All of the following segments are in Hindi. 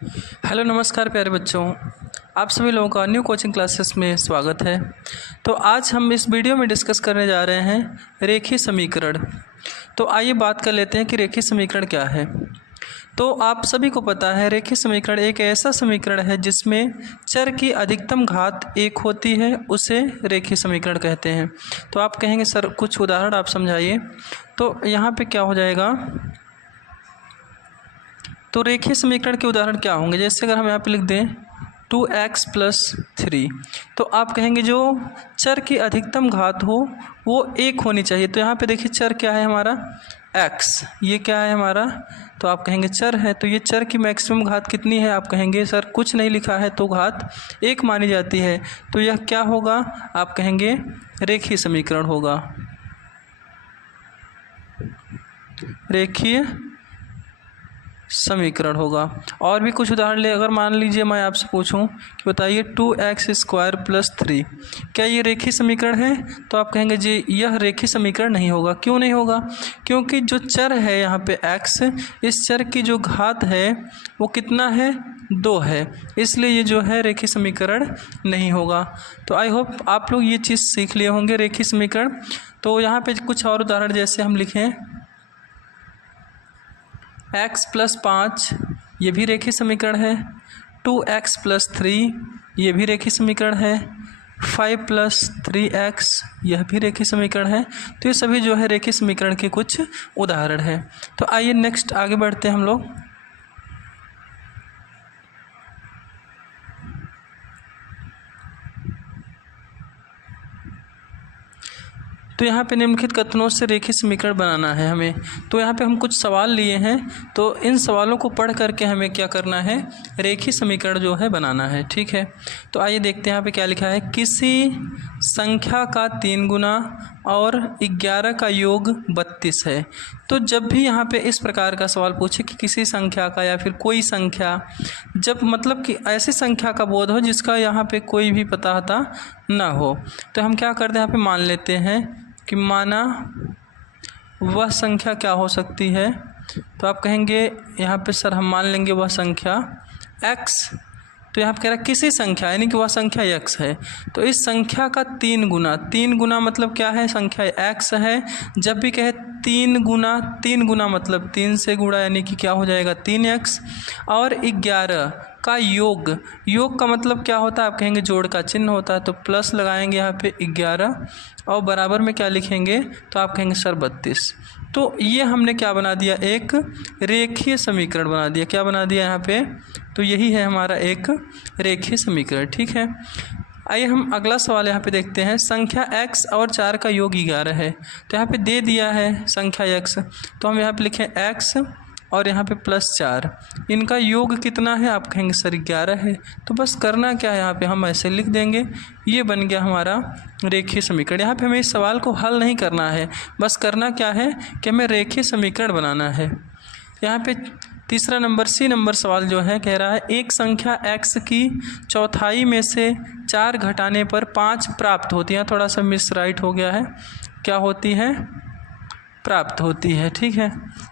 हेलो नमस्कार प्यारे बच्चों, आप सभी लोगों का न्यू कोचिंग क्लासेस में स्वागत है। तो आज हम इस वीडियो में डिस्कस करने जा रहे हैं रेखीय समीकरण। तो आइए बात कर लेते हैं कि रेखीय समीकरण क्या है। तो आप सभी को पता है रेखीय समीकरण एक ऐसा समीकरण है जिसमें चर की अधिकतम घात एक होती है, उसे रेखीय समीकरण कहते हैं। तो आप कहेंगे सर कुछ उदाहरण आप समझाइए। तो यहाँ पे क्या हो जाएगा, तो रेखीय समीकरण के उदाहरण क्या होंगे, जैसे अगर हम यहाँ पे लिख दें 2x+3, तो आप कहेंगे जो चर की अधिकतम घात हो वो एक होनी चाहिए। तो यहाँ पे देखिए चर क्या है हमारा x, ये क्या है हमारा, तो आप कहेंगे चर है, तो ये चर की मैक्सिमम घात कितनी है, आप कहेंगे सर कुछ नहीं लिखा है तो घात एक मानी जाती है। तो यह क्या होगा, आप कहेंगे रेखीय समीकरण होगा, रेखीय समीकरण होगा। और भी कुछ उदाहरण ले, अगर मान लीजिए मैं आपसे पूछूं कि बताइए 2x² + 3, क्या ये रेखीय समीकरण है, तो आप कहेंगे जी यह रेखीय समीकरण नहीं होगा। क्यों नहीं होगा, क्योंकि जो चर है यहाँ पे x, इस चर की जो घात है वो कितना है, 2 है, इसलिए ये जो है रेखीय समीकरण नहीं होगा। तो आई होप आप लोग ये चीज़ सीख लिए होंगे रेखीय समीकरण। तो यहाँ पे कुछ और उदाहरण जैसे हम लिखें x+5, ये भी रेखीय समीकरण है। 2x+3, ये भी रेखीय समीकरण है। 5+3x, यह भी रेखीय समीकरण है। तो ये सभी जो है रेखीय समीकरण के कुछ उदाहरण हैं। तो आइए नेक्स्ट आगे बढ़ते हैं हम लोग। तो यहाँ पे निम्नलिखित कथनों से रेखीय समीकरण बनाना है हमें। तो यहाँ पे हम कुछ सवाल लिए हैं, तो इन सवालों को पढ़ करके हमें क्या करना है, रेखीय समीकरण जो है बनाना है, ठीक है। तो आइए देखते हैं यहाँ पे क्या लिखा है, किसी संख्या का 3 गुना और 11 का योग 32 है। तो जब भी यहाँ पे इस प्रकार का सवाल पूछे कि किसी संख्या का या फिर कोई संख्या, जब मतलब कि ऐसी संख्या का बोध हो जिसका यहाँ पे कोई भी पता ना हो, तो हम क्या करते हैं, यहाँ पे मान लेते हैं कि माना वह संख्या क्या हो सकती है। तो आप कहेंगे यहाँ पे सर हम मान लेंगे वह संख्या x, तो यहाँ पे कह रहा है किसी संख्या, यानी कि वह संख्या x है। तो इस संख्या का 3 गुना, 3 गुना मतलब क्या है, संख्या x है। जब भी कहे 3 गुना, 3 गुना मतलब 3 से गुणा, यानी कि क्या हो जाएगा 3x, और 11 का योग, योग का मतलब क्या होता है, आप कहेंगे जोड़ का चिन्ह होता है, तो प्लस लगाएंगे यहाँ पे 11 और बराबर में क्या लिखेंगे, तो आप कहेंगे सर 32। तो ये हमने क्या बना दिया, एक रेखीय समीकरण बना दिया। क्या बना दिया यहाँ पे, तो यही है हमारा एक रेखीय समीकरण, ठीक है। आइए हम अगला सवाल यहाँ पे देखते हैं। संख्या x और 4 का योग 11 है। तो यहाँ पे दे दिया है संख्या x, तो हम यहाँ पे लिखें x और यहाँ पे +4, इनका योग कितना है, आप कहेंगे सर 11 है। तो बस करना क्या है, यहाँ पे हम ऐसे लिख देंगे, ये बन गया हमारा रेखीय समीकरण। यहाँ पे हमें इस सवाल को हल नहीं करना है, बस करना क्या है कि हमें रेखीय समीकरण बनाना है। यहाँ पे तीसरा नंबर सी नंबर सवाल जो है कह रहा है एक संख्या x की चौथाई में से 4 घटाने पर 5 प्राप्त होती है। थोड़ा सा मिस राइट हो गया है, क्या होती है, प्राप्त होती है, ठीक है।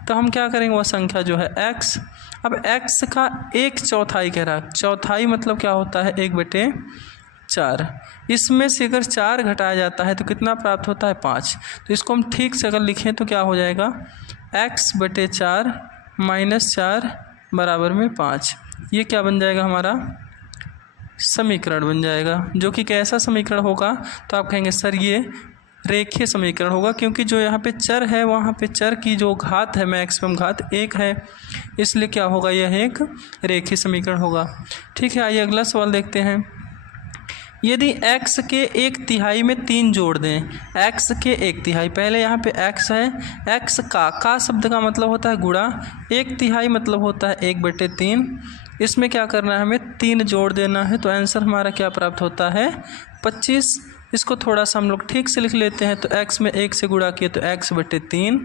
तो हम क्या करेंगे, वह संख्या जो है x, अब x का 1/4 कह रहा है, चौथाई मतलब क्या होता है 1/4, इसमें से अगर 4 घटाया जाता है तो कितना प्राप्त होता है 5। तो इसको हम ठीक से अगर लिखें तो क्या हो जाएगा, x/4 - 4 बराबर में 5। ये क्या बन जाएगा, हमारा समीकरण बन जाएगा, जो कि कैसा समीकरण होगा, तो आप कहेंगे सर ये रेखीय समीकरण होगा, क्योंकि जो यहाँ पे चर है वहाँ पे चर की जो घात है मैक्सिमम घात 1 है, इसलिए क्या होगा, यह एक रेखीय समीकरण होगा, ठीक है। आइए अगला सवाल देखते हैं। यदि x के 1/3 में 3 जोड़ दें, x के 1/3, पहले यहाँ पे x है, x का शब्द का मतलब होता है गुणा, 1/3 मतलब होता है 1/3, इसमें क्या करना है, हमें 3 जोड़ देना है। तो आंसर हमारा क्या प्राप्त होता है, 25। इसको थोड़ा सा हम लोग ठीक से लिख लेते हैं। तो x में 1 से गुणा किए तो x/3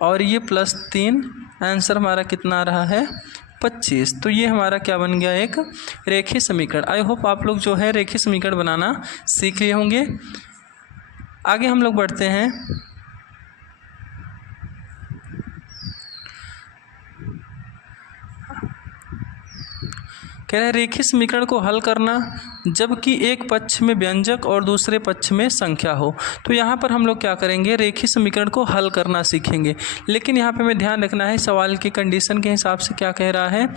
और ये +3, आंसर हमारा कितना आ रहा है, 25। तो ये हमारा क्या बन गया, एक रेखीय समीकरण। आई होप आप लोग जो है रेखीय समीकरण बनाना सीख लिए होंगे। आगे हम लोग बढ़ते हैं। कह रहे हैं रेखीय समीकरण को हल करना जबकि एक पक्ष में व्यंजक और दूसरे पक्ष में संख्या हो। तो यहाँ पर हम लोग क्या करेंगे, रेखीय समीकरण को हल करना सीखेंगे। लेकिन यहाँ पे हमें ध्यान रखना है सवाल की कंडीशन के हिसाब से क्या कह रहा है,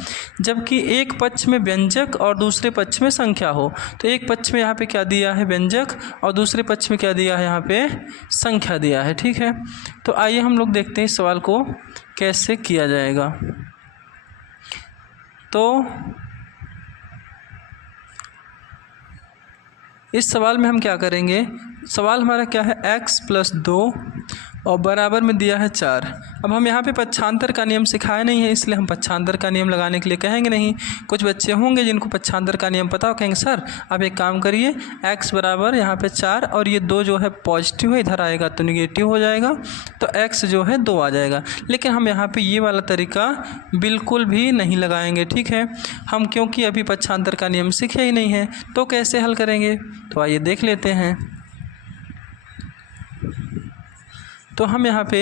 जबकि एक पक्ष में व्यंजक और दूसरे पक्ष में संख्या हो। तो एक पक्ष में यहाँ पे क्या दिया है, व्यंजक, और दूसरे पक्ष में क्या दिया है, यहाँ पे संख्या दिया है। ठीक है, तो आइए हम लोग देखते हैं इस सवाल को कैसे किया जाएगा। तो इस सवाल में हम क्या करेंगे, सवाल हमारा क्या है, x + 2 और बराबर में दिया है 4। अब हम यहाँ पे पक्षांतर का नियम सिखाया नहीं है, इसलिए हम पक्षांतर का नियम लगाने के लिए कहेंगे नहीं। कुछ बच्चे होंगे जिनको पक्षांतर का नियम पता हो, कहेंगे सर आप एक काम करिए, x बराबर यहाँ पे 4 और ये 2 जो है पॉजिटिव है, इधर आएगा तो निगेटिव हो जाएगा, तो x जो है 2 आ जाएगा। लेकिन हम यहाँ पे ये वाला तरीका बिल्कुल भी नहीं लगाएंगे। ठीक है, हम क्योंकि अभी पक्षांतर का नियम सीखे ही नहीं है, तो कैसे हल करेंगे, तो आइए देख लेते हैं। तो हम यहाँ पे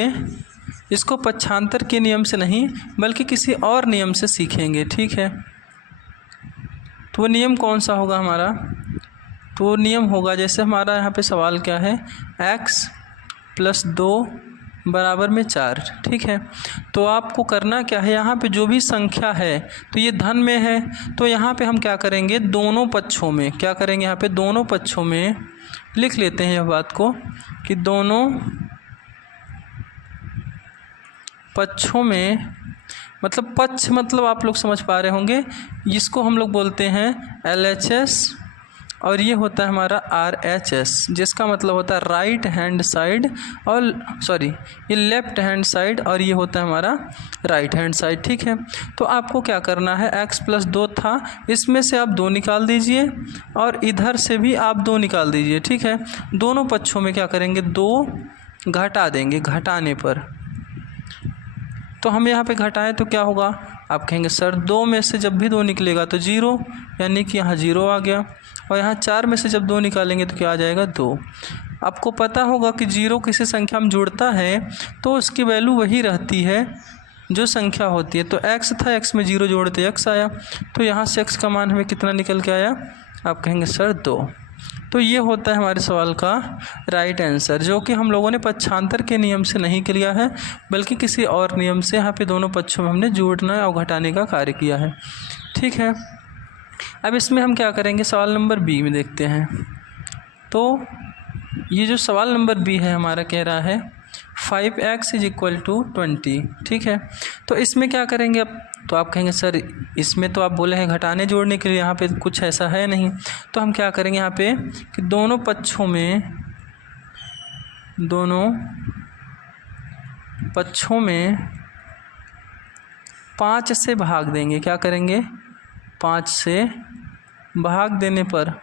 इसको पक्षांतर के नियम से नहीं बल्कि किसी और नियम से सीखेंगे। ठीक है, तो वो नियम कौन सा होगा हमारा, तो वो नियम होगा, जैसे हमारा यहाँ पे सवाल क्या है, x + 2 बराबर में 4। ठीक है, तो आपको करना क्या है, यहाँ पे जो भी संख्या है तो ये धन में है, तो यहाँ पे हम क्या करेंगे, दोनों पक्षों में क्या करेंगे, यहाँ पे दोनों पक्षों में लिख लेते हैं यह बात को कि दोनों पक्षों में, मतलब पक्ष मतलब आप लोग समझ पा रहे होंगे, इसको हम लोग बोलते हैं LHS और ये होता है हमारा RHS, जिसका मतलब होता है राइट हैंड साइड और सॉरी ये लेफ्ट हैंड साइड और ये होता है हमारा राइट हैंड साइड। ठीक है, तो आपको क्या करना है, x + 2 था, इसमें से आप 2 निकाल दीजिए और इधर से भी आप 2 निकाल दीजिए। ठीक है, दोनों पक्षों में क्या करेंगे, 2 घटा देंगे, घटाने पर तो हम यहाँ पे घटाएं तो क्या होगा, आप कहेंगे सर 2 में से जब भी 2 निकलेगा तो 0, यानी कि यहाँ 0 आ गया, और यहाँ 4 में से जब 2 निकालेंगे तो क्या आ जाएगा, 2। आपको पता होगा कि 0 किसी संख्या में जुड़ता है तो उसकी वैल्यू वही रहती है जो संख्या होती है। तो x था, x में 0 जोड़ते x आया, तो यहाँ से x का मान हमें कितना निकल के आया, आप कहेंगे सर 2। तो ये होता है हमारे सवाल का राइट आंसर, जो कि हम लोगों ने पक्षांतर के नियम से नहीं किया है बल्कि किसी और नियम से यहाँ पे दोनों पक्षों में हमने जोड़ना और घटाने का कार्य किया है। ठीक है, अब इसमें हम क्या करेंगे, सवाल नंबर बी में देखते हैं। तो ये जो सवाल नंबर बी है हमारा कह रहा है 5x = 20। ठीक है, तो इसमें क्या करेंगे अब, तो आप कहेंगे सर इसमें तो आप बोले हैं घटाने जोड़ने के लिए, यहाँ पे कुछ ऐसा है नहीं, तो हम क्या करेंगे यहाँ पे कि दोनों पक्षों में 5 से भाग देंगे। क्या करेंगे, 5 से भाग देने पर,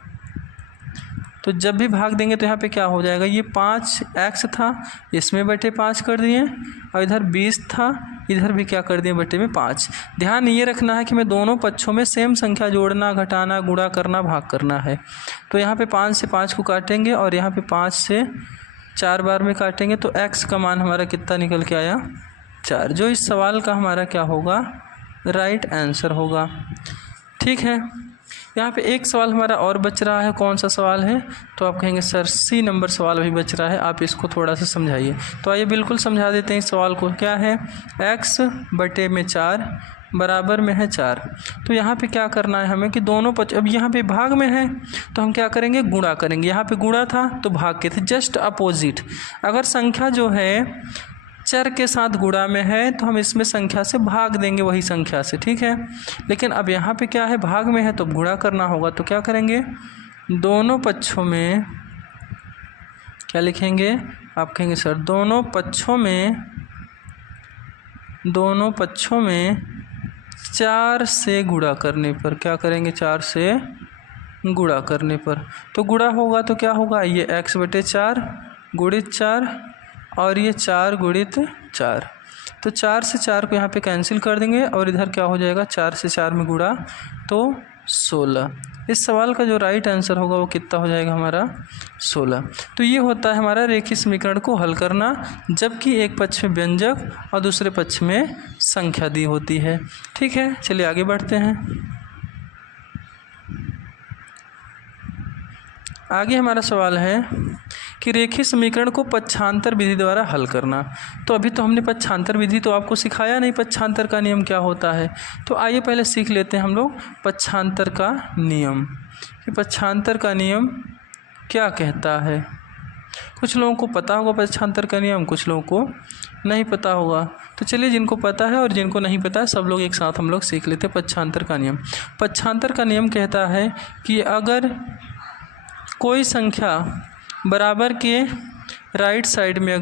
तो जब भी भाग देंगे तो यहाँ पे क्या हो जाएगा, ये 5x था, इसमें बटे 5 कर दिए, और इधर 20 था, इधर भी क्या कर दिए, बटे में 5। ध्यान ये रखना है कि मैं दोनों पक्षों में सेम संख्या जोड़ना, घटाना, गुणा करना, भाग करना है। तो यहाँ पे 5 से 5 को काटेंगे और यहाँ पे 5 से 4 बार में काटेंगे, तो x का मान हमारा कितना निकल के आया, 4, जो इस सवाल का हमारा क्या होगा, राइट आंसर होगा। ठीक है, यहाँ पे एक सवाल हमारा और बच रहा है, कौन सा सवाल है, तो आप कहेंगे सर C नंबर सवाल अभी बच रहा है, आप इसको थोड़ा सा समझाइए। तो आइए बिल्कुल समझा देते हैं इस सवाल को। क्या है, x बटे में 4 बराबर में है 4। तो यहाँ पे क्या करना है हमें कि दोनों पक्ष, अब यहाँ पे भाग में है तो हम क्या करेंगे, गुणा करेंगे। यहाँ पे गुणा था तो भाग के थे, जस्ट अपोजिट। अगर संख्या जो है चर के साथ गुणा में है तो हम इसमें संख्या से भाग देंगे वही संख्या से। ठीक है, लेकिन अब यहाँ पे क्या है, भाग में है तो गुणा करना होगा, तो क्या करेंगे, दोनों पक्षों में क्या लिखेंगे, आप कहेंगे सर दोनों पक्षों में 4 से गुणा करने पर, क्या करेंगे, 4 से गुणा करने पर, तो गुणा होगा तो क्या होगा, ये x बटे 4 गुणित 4 और ये 4 गुणित 4, तो 4 से 4 को यहाँ पे कैंसिल कर देंगे और इधर क्या हो जाएगा, 4 से 4 में गुणा तो 16। इस सवाल का जो राइट आंसर होगा वो कितना हो जाएगा हमारा, 16। तो ये होता है हमारा रेखीय समीकरण को हल करना जबकि एक पक्ष में व्यंजक और दूसरे पक्ष में संख्या दी होती है। ठीक है, चलिए आगे बढ़ते हैं। आगे हमारा सवाल है कि रेखीय समीकरण को पक्षांतर विधि द्वारा हल करना। तो अभी तो हमने पक्षांतर विधि तो आपको सिखाया नहीं, पक्षांतर का नियम क्या होता है। तो आइए पहले सीख लेते हैं हम लोग पक्षांतर का नियम, कि पक्षांतर का नियम क्या कहता है। कुछ लोगों को पता होगा पक्षांतर का नियम, कुछ लोगों को नहीं पता होगा। तो चलिए, जिनको पता है और जिनको नहीं पता है सब लोग एक साथ हम लोग सीख लेते हैं पक्षांतर का नियम। पक्षांतर का नियम कहता है कि अगर कोई संख्या बराबर के राइट साइड में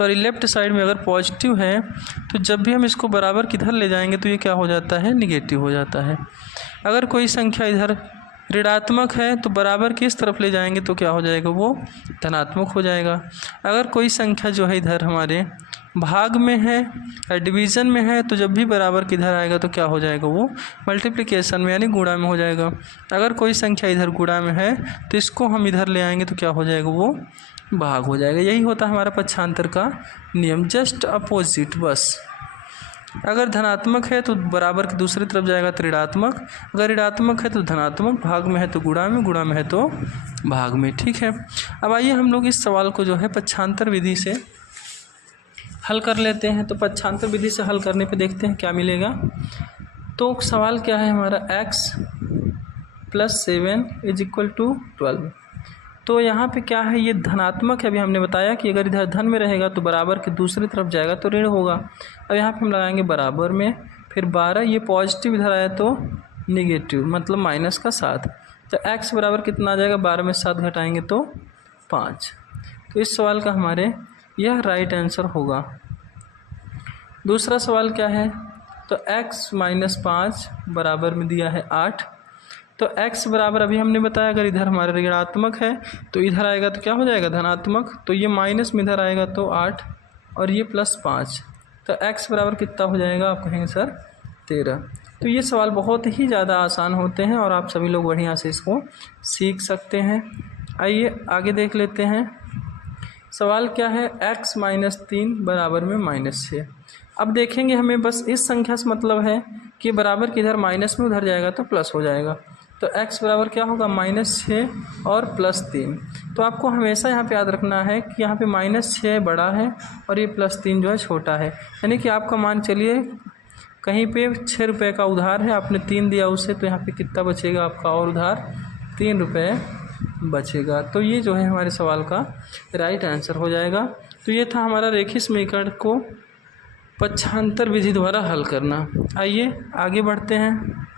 लेफ्ट साइड में अगर पॉजिटिव है, तो जब भी हम इसको बराबर किधर ले जाएंगे तो ये क्या हो जाता है, निगेटिव हो जाता है। अगर कोई संख्या इधर ऋणात्मक है तो बराबर किस तरफ ले जाएंगे तो क्या हो जाएगा, वो धनात्मक हो जाएगा। अगर कोई संख्या जो है इधर हमारे भाग में है या डिवीज़न में है, तो जब भी बराबर किधर आएगा तो क्या हो जाएगा, वो मल्टीप्लिकेशन में यानी गुणा में हो जाएगा। अगर कोई संख्या इधर गुणा में है तो इसको हम इधर ले आएंगे तो क्या हो जाएगा, वो भाग हो जाएगा। यही होता है हमारा पक्षांतर का नियम, जस्ट अपोजिट बस। अगर धनात्मक है तो बराबर की दूसरी तरफ जाएगा तो ऋणात्मक, अगर ऋणात्मक है तो धनात्मक, भाग में है तो गुणा में, गुणा में है तो भाग में। ठीक है, अब आइए हम लोग इस सवाल को जो है पक्षांतर विधि से हल कर लेते हैं। तो पक्षांतर विधि से हल करने पे देखते हैं क्या मिलेगा। तो सवाल क्या है हमारा, x + 7 = 12। तो यहाँ पे क्या है, ये धनात्मक है। अभी हमने बताया कि अगर इधर धन में रहेगा तो बराबर के दूसरी तरफ जाएगा तो ऋण होगा। अब यहाँ पे हम लगाएंगे बराबर में, फिर 12, ये पॉजिटिव इधर आया तो निगेटिव, मतलब -7। तो x बराबर कितना आ जाएगा, 12 में 7 घटाएंगे तो 5। तो इस सवाल का हमारे यह राइट आंसर होगा। दूसरा सवाल क्या है, तो x - 5 बराबर में दिया है 8। तो x बराबर अभी हमने बताया अगर इधर हमारा ऋणात्मक है तो इधर आएगा तो क्या हो जाएगा, धनात्मक। तो ये माइनस में इधर आएगा तो 8 और ये +5। तो x बराबर कितना हो जाएगा, आप कहेंगे सर 13। तो ये सवाल बहुत ही ज़्यादा आसान होते हैं और आप सभी लोग बढ़िया से इसको सीख सकते हैं। आइए आगे देख लेते हैं। सवाल क्या है, x - 3 बराबर में -6। अब देखेंगे हमें बस इस संख्या से मतलब है कि बराबर किधर माइनस में उधर जाएगा तो प्लस हो जाएगा। तो x बराबर क्या होगा, -6 और +3। तो आपको हमेशा यहाँ पे याद रखना है कि यहाँ पे -6 बड़ा है और ये +3 जो है छोटा है। यानी कि आपका मान चलिए कहीं पे 6 रुपये का उधार है, आपने 3 दिया उसे, तो यहाँ पे कितना बचेगा आपका और उधार, 3 रुपये बचेगा। तो ये जो है हमारे सवाल का राइट आंसर हो जाएगा। तो ये था हमारा रेखीय समीकरण को पक्षांतर विधि द्वारा हल करना। आइए आगे बढ़ते हैं।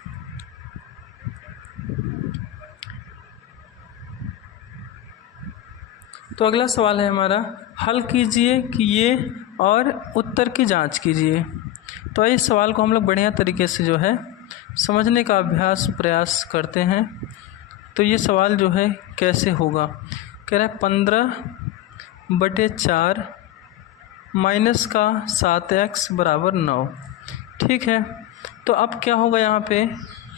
तो अगला सवाल है हमारा, हल कीजिए कि ये और उत्तर की जांच कीजिए। तो इस सवाल को हम लोग बढ़िया तरीके से जो है समझने का प्रयास करते हैं। तो ये सवाल जो है कैसे होगा, कह रहा है 15/4 माइनस का 7x बराबर 9। ठीक है, तो अब क्या होगा, यहाँ पे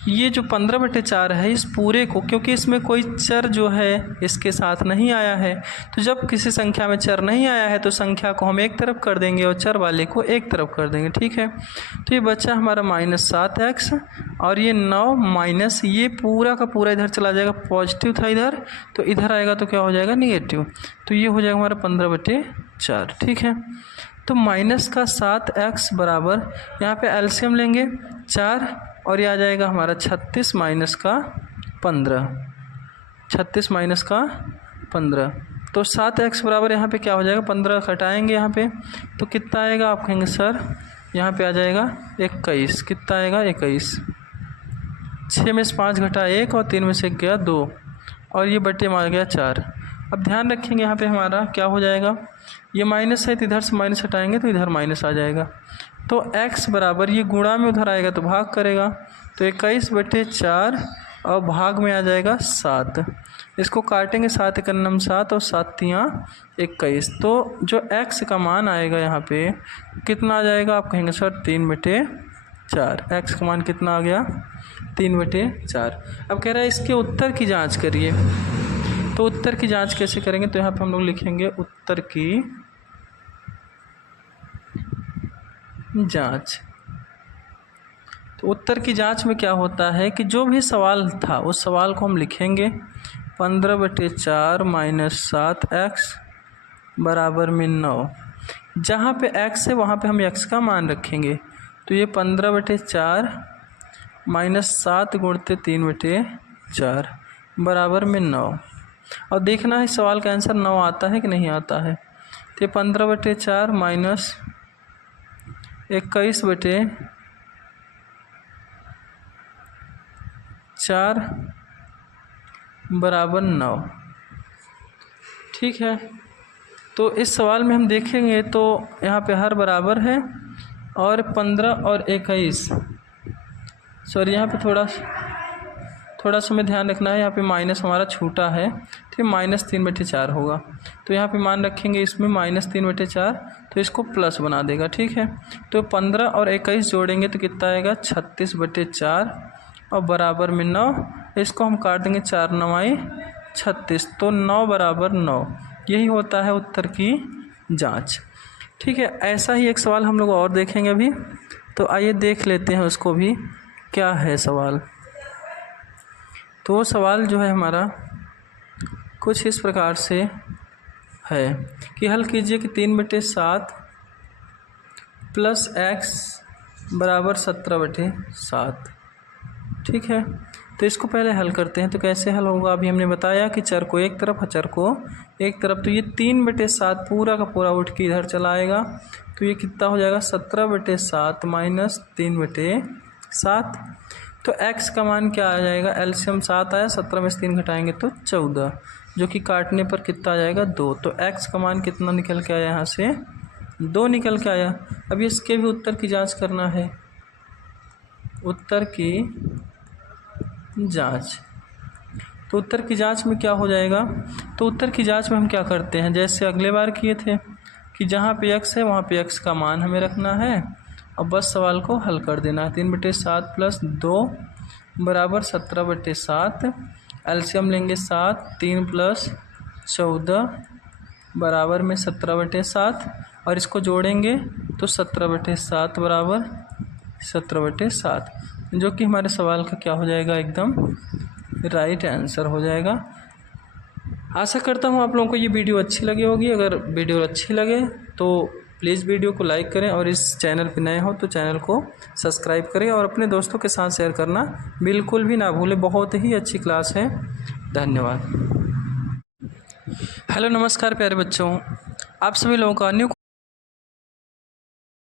ये जो 15/4 है इस पूरे को, क्योंकि इसमें कोई चर जो है इसके साथ नहीं आया है, तो जब किसी संख्या में चर नहीं आया है तो संख्या को हम एक तरफ कर देंगे और चर वाले को एक तरफ कर देंगे। ठीक है, तो ये बच्चा हमारा -7x और ये 9 माइनस ये पूरा का पूरा इधर चला जाएगा, पॉजिटिव था इधर, तो इधर आएगा तो क्या हो जाएगा, निगेटिव। तो ये हो जाएगा हमारा 15/4। ठीक है, तो माइनस का 7x बराबर, यहाँ पे एलसीएम लेंगे 4 और ये आ जाएगा हमारा 36 माइनस का 15, 36 माइनस का 15। तो 7x बराबर यहाँ पे क्या हो जाएगा, 15 घटाएंगे यहाँ पे तो कितना आएगा, आप कहेंगे सर यहाँ पे आ जाएगा 21। कितना आएगा, 21। 6 में से 5 घटा 1 और 3 में से गया 2 और ये बट्टे में आ गया 4। अब ध्यान रखेंगे यहाँ पे हमारा क्या हो जाएगा, ये माइनस है तो इधर से माइनस हटाएंगे तो इधर माइनस आ जाएगा। तो x बराबर ये गुणा में उधर आएगा तो भाग करेगा, तो 21/4 और भाग में आ जाएगा 7। इसको काटेंगे, 7 × 9 7 और 7 × 21। तो जो x का मान आएगा यहाँ पे कितना आ जाएगा, आप कहेंगे सर 3/4। x का मान कितना आ गया, 3/4। अब कह रहा है इसके उत्तर की जाँच करिए। तो उत्तर की जाँच कैसे करेंगे, तो यहाँ पे हम लोग लिखेंगे उत्तर की जाँच। तो उत्तर की जाँच में क्या होता है कि जो भी सवाल था उस सवाल को हम लिखेंगे, 15/4 माइनस 7x बराबर में 9। जहाँ पे x है वहाँ पे हम x का मान रखेंगे, तो ये 15/4 माइनस 7 गुणते 3/4 बराबर में 9। और देखना है सवाल का आंसर 9 आता है कि नहीं आता है। तो 15/4 माइनस 21/4 बराबर 9। ठीक है, तो इस सवाल में हम देखेंगे तो यहाँ पे हर बराबर है और 15 और 21, सॉरी यहाँ पे थोड़ा सा हमें ध्यान रखना है, यहाँ पे माइनस हमारा छूटा है, तो ये -3/4 होगा। तो यहाँ पे मान रखेंगे इसमें -3/4, तो इसको प्लस बना देगा। ठीक है, तो 15 और 21 जोड़ेंगे तो कितना आएगा 36/4 और बराबर में 9। इसको हम काट देंगे, 4 9 36, तो 9 बराबर 9। यही होता है उत्तर की जांच। ठीक है, ऐसा ही एक सवाल हम लोग और देखेंगे अभी, तो आइए देख लेते हैं उसको भी क्या है सवाल। तो वो सवाल जो है हमारा कुछ इस प्रकार से है कि हल कीजिए कि 3/7 प्लस x बराबर 17/7। ठीक है, तो इसको पहले हल करते हैं। तो कैसे हल होगा, अभी हमने बताया कि चर को एक तरफ और चर को एक तरफ, तो ये 3/7 पूरा का पूरा उठ के इधर चला आएगा, तो ये कितना हो जाएगा 17/7 माइनस 3/7। तो x का मान क्या आ जाएगा, एलसीएम 7 आया, 17 में से 3 घटाएंगे तो 14, जो कि काटने पर कितना आ जाएगा 2। तो x का मान कितना निकल के आया, यहाँ से 2 निकल के आया। अब इसके भी उत्तर की जांच करना है, उत्तर की जांच। तो उत्तर की जांच में क्या हो जाएगा, तो उत्तर की जांच में हम क्या करते हैं, जैसे अगले बार किए थे कि जहाँ पे x है वहाँ पे x का मान हमें रखना है और बस सवाल को हल कर देना है। 3/7 प्लस 2 बराबर 17/7, एलसीएम लेंगे 7, 3 प्लस 14 बराबर में 17/7, और इसको जोड़ेंगे तो 17/7 बराबर 17/7, जो कि हमारे सवाल का क्या हो जाएगा, एकदम राइट आंसर हो जाएगा। आशा करता हूँ आप लोगों को ये वीडियो अच्छी लगी होगी। अगर वीडियो अच्छी लगे तो प्लीज़ वीडियो को लाइक करें, और इस चैनल पर नए हो तो चैनल को सब्सक्राइब करें और अपने दोस्तों के साथ शेयर करना बिल्कुल भी ना भूलें। बहुत ही अच्छी क्लास है। धन्यवाद। हेलो नमस्कार प्यारे बच्चों, आप सभी लोगों का न्यू